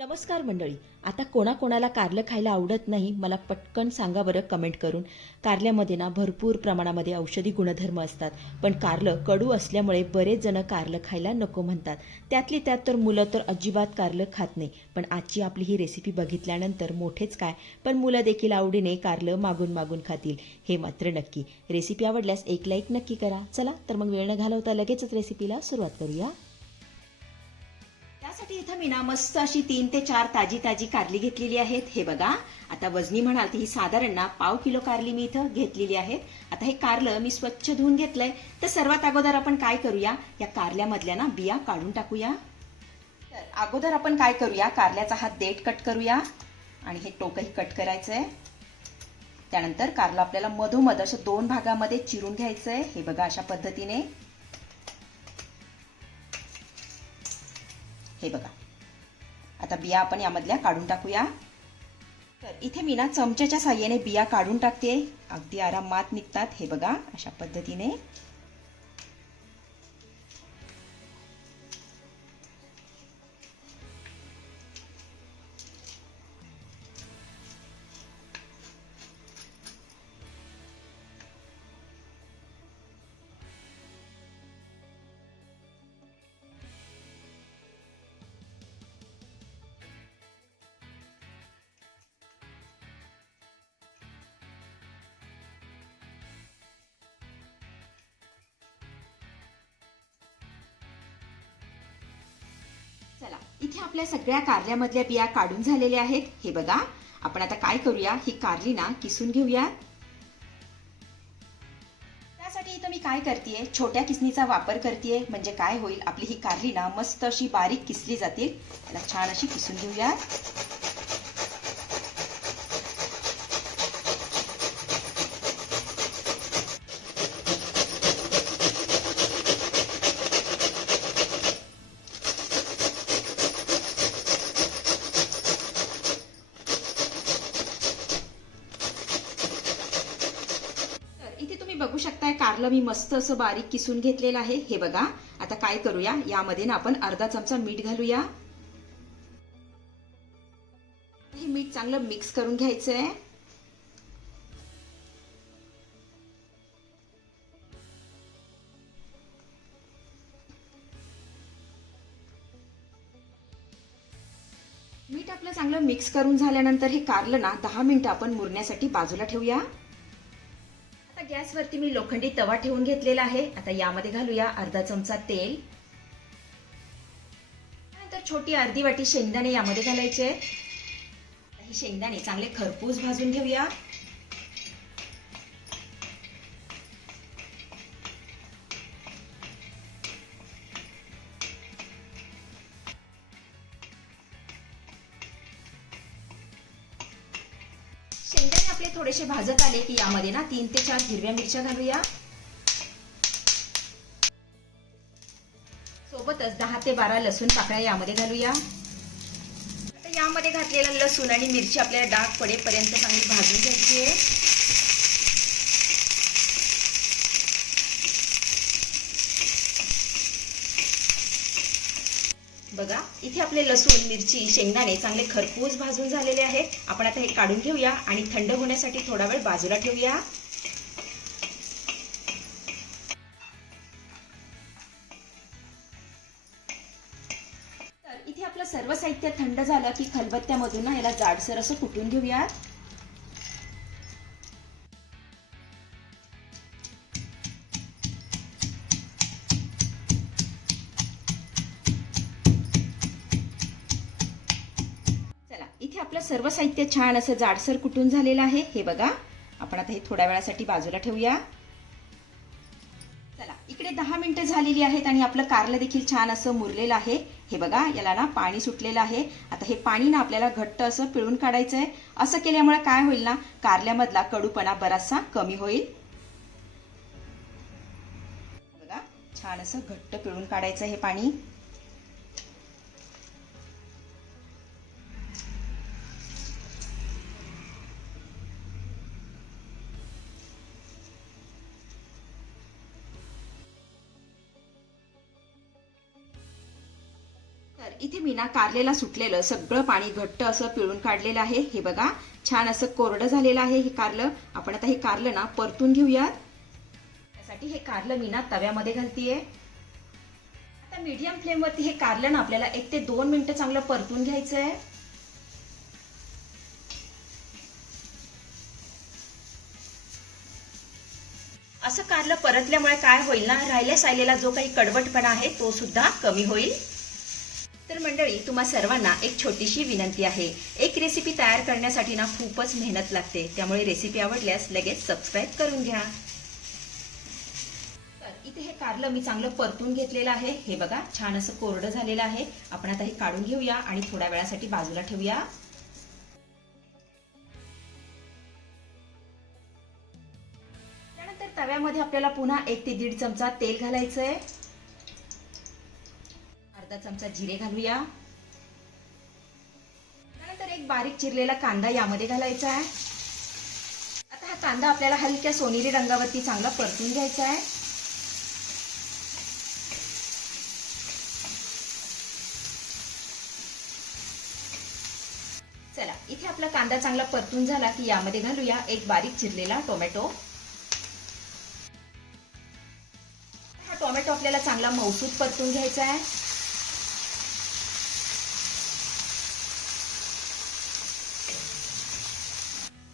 नमस्कार मंडळी. आता कोणाकोणाला कारलं खायला आवडत नाही मला पटकन सांगा बरं कमेंट करून. कारल्यामध्ये ना भरपूर प्रमाणामध्ये औषधी गुणधर्म असतात पण कारलं कडू असल्यामुळे बरेच जण कारलं खायला नको म्हणतात. त्यातली त्यात तर मुलं तर अजिबात कारलं खात नाही पण आजची आपली ही रेसिपी बघितल्यानंतर मोठेच काय पण मुलं देखील आवडीने कारलं मागून मागून खातील हे मात्र नक्की. रेसिपी आवडल्यास एक लाईक नक्की करा. चला तर मग वेळ न घालवता लगेचच रेसिपीला सुरुवात करूया. त्यासाठी इथं मी ना मस्त अशी तीन ते चार ताजी ताजी कारली घेतलेली आहेत. हे बघा आता वजनी म्हणाल तर ही साधारण ना पाव किलो कारली मी इथं घेतलेली आहे आता हे कारलं मी स्वच्छ धुवून घेतलंय. तर सर्वात अगोदर आपण काय करूया? या कारल्यामधल्या ना बिया काढून टाकूया. तर अगोदर आपण काय करूया? कारल्याचा हा देठ कट करूया. आणि हे टोकही कट करायचंय. त्यानंतर कारलं आपल्याला मधोमध असं दोन भागामध्ये चिरून घ्यायचंय. हे बघा अशा पद्धतीने. हे बघा. आता बिया आपण यामधल्या काढून टाकूया. तर इथे मी ना चमच्याच्या साह्याने बिया काढून टाकते. अगदी आरामात निघतात हे बघा अशा पद्धतीने. इथे आपल्या सगळ्या कारल्यामधल्या बिया काढून झालेल्या आहेत. हे बघा. आपण आता काय करूया? ही कारली ना किसून घेऊया. त्यासाठी इथं मी काय करते छोट्या किसणीचा वापर करते म्हणजे काय होईल? आपली ही कारली ना मस्त अशी बारीक किसली जातील. त्याला छान अशी किसून घेऊया तर इथे तुम्ही बघू शकताय कारलं मी मस्त असं बारीक किसून घेतलेलं आहे. हे बघा आता काय करूया? यामध्ये ना आपण अर्धा चमचा मीठ घालूया. हे मीठ चांगलं मिक्स करून घ्यायचं आहे मीठ आपलं चांगलं मिक्स करून झाल्यानंतर हे कारलं ना दहा मिनिटं आपण मुरण्यासाठी बाजूला ठेवूया. गॅसवरती मी लोखंडी तवा ठेवून घेतलेला आहे. आता यामध्ये घालूया अर्धा चमचा तेल. त्यानंतर छोटी अर्धी वाटी शेंगदाणे यामध्ये घालायचे. ही शेंगदाणे चांगले खरपूस भाजून घेऊया. थोडेसे भाजत आले की यामध्ये ना तीन ते चार हिरव्या मिरच्या घालूया. सोबतच दहा ते बारा लसूण पाकळ्या यामध्ये घालूया. आता यामध्ये घातलेला लसूण आणि मिरची आपल्याला डाग पडेपर्यंत चांगली भाजून घ्यायची आहे. बघा इथे आपले लसूण मिरची शेंगदाणे चांगले खरपूस भाजून झालेले आहेत. आपण आता हे काढून घेऊया आणि थंड होण्यासाठी थोडा वेळ बाजूला ठेवूया. तर इथे आपलं सर्व साहित्य थंड झालं की खलबत्त्यामधून ना याला जाडसर असं कुटून घेऊया साहित्य छान असं जाडसर कुटून झालेलं आहे हे बघा. आपण आता हे थोड्या वेळासाठी बाजूला ठेवूया. चला इकडे दहा मिनिटं झालेली आहेत आणि आपलं कारलं देखील छान असं मुरलेलं आहे. हे बघा याला ना पाणी सुटलेलं आहे. आता हे पाणी ना आपल्याला घट्ट असं पिळून काढायचं आहे असं केल्यामुळे काय होईल ना कारल्यामधला कडूपणा बराचसा कमी होईल. बघा छान असं घट्ट पिळून काढायचं हे पाणी. इथे मी ना कारलेला सुटलेलं. सगळं पाणी घट्ट असं पिळून काढलेलं आहे. हे बघा छान असं कोरडं झालेलं आहे हे कारलं. आपण आता हे कारलं ना परतून घेऊयात. त्यासाठी हे कारलं मी ना तव्यामध्ये घालतीये. आता मीडियम फ्लेमवरती हे कारलं ना आपल्याला एक ते दोन मिनिटं चांगलं परतून घ्यायचं आहे असं कारलं परतल्यामुळे काय होईल ना राहिल्या सायलेला जो काही कडवटपणा आहे तो सुद्धा कमी होईल. तर मंडळी तुम्हा सर्वांना एक छोटीशी विनंती आहे. एक रेसिपी तयार करण्यासाठी ना खूपच मेहनत लागते. त्यामुळे रेसिपी आवडल्यास लगेच सबस्क्राईब करून घ्या. तर इथे हे कारलं मी चांगलं परतून घेतलेलं आहे. हे बघा छान असं कोरडं झालेलं आहे. आपण आता हे काढून घेऊया आणि थोड्या वेळासाठी बाजूला ठेवूया. त्यानंतर तव्यामध्ये आपल्याला पुन्हा एक ते दीड चमचा तेल घालायचं आहे अर्धा चमचा जिरे घालूया. त्यानंतर एक बारीक चिरलेला कांदा यामध्ये घालायचा आहे. आता हा कांदा आपल्याला हलक्या सोनेरी रंगावरती चांगला परतून घ्यायचा आहे. चला इथे आपला कांदा चांगला परतून झाला की यामध्ये घालूया एक बारीक चिरलेला टोमॅटो. हा टोमॅटो आपल्याला चांगला मौसूद परतून घ्यायचा आहे.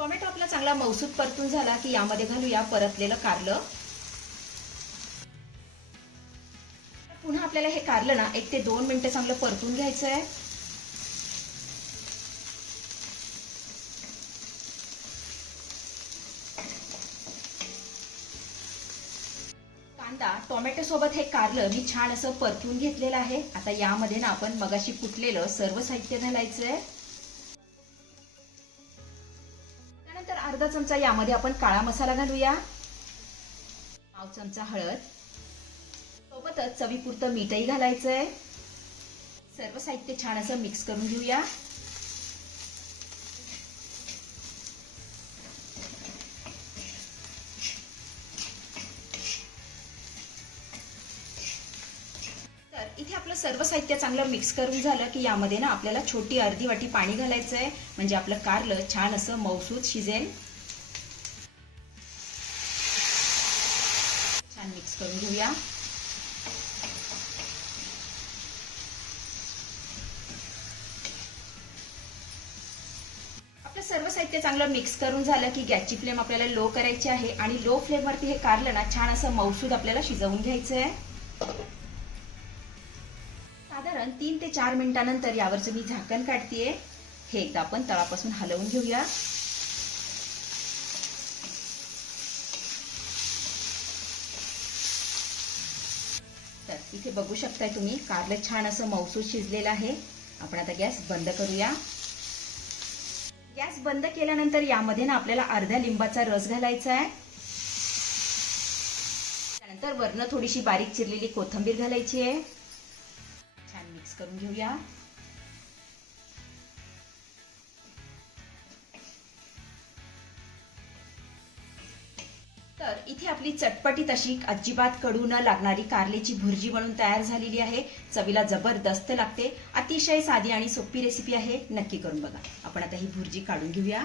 टोमॅटो आपला चांगला मौसूद परतून झाला की यामध्ये घालूया परतलेलं कारलं. पुन्हा आपल्याला हे कारलं ना एक ते दोन मिनिटं चांगलं परतून घ्यायचं आहे कांदा टोमॅटो सोबत हे कारलं मी छान असं परतून घेतलेलं आहे. आता यामध्ये ना आपण मगाशी कुटलेलं सर्व साहित्य घालायचं आहे अर्धा चमचा यामध्ये आपण काळा मसाला घालूया. पाव चमचा हळद. सोबतच चवीपुरतं मीठही घालायचं आहे सर्व साहित्य छान असं मिक्स करून घेऊया. तर इथे आपलं सर्व साहित्य चांगलं मिक्स करून झालं की यामध्ये ना आपल्याला छोटी अर्धी वाटी पाणी घालायचं आहे म्हणजे आपलं कारलं छान असं मौसूद शिजेल. छान मिक्स करून घेऊया. आपलं सर्व साहित्य चांगलं मिक्स करून झालं की गॅसची फ्लेम आपल्याला लो करायची आहे आणि लो फ्लेमवरती हे कारलं ना छान असं मौसूद आपल्याला शिजवून घ्यायचं आहे साधारण तीन ते चार मिनिटानंतर यावरचं मी झाकण काढतीये. हे एकदा आपण तळापासून हलवून घेऊया. तर इथे बघू शकताय तुम्ही कारलं छान असं मौसूद शिजलेलं आहे. आपण आता गॅस बंद करूया. गॅस बंद केल्यानंतर यामध्ये ना आपल्याला अर्ध्या लिंबाचा रस घालायचा आहे. त्यानंतर वरनं थोडीशी बारीक चिरलेली कोथिंबीर घालायची आहे. छान मिक्स करून घेऊया. तर इथे आपली चटपटी तशी अजिबात कडू न लागणारी कारलेची भुर्जी बनून तयार झालेली आहे. चवीला जबरदस्त लागते. अतिशय साधी आणि सोपी रेसिपी आहे. नक्की करून बघा. आपण आता ही भुर्जी काढून घेऊया.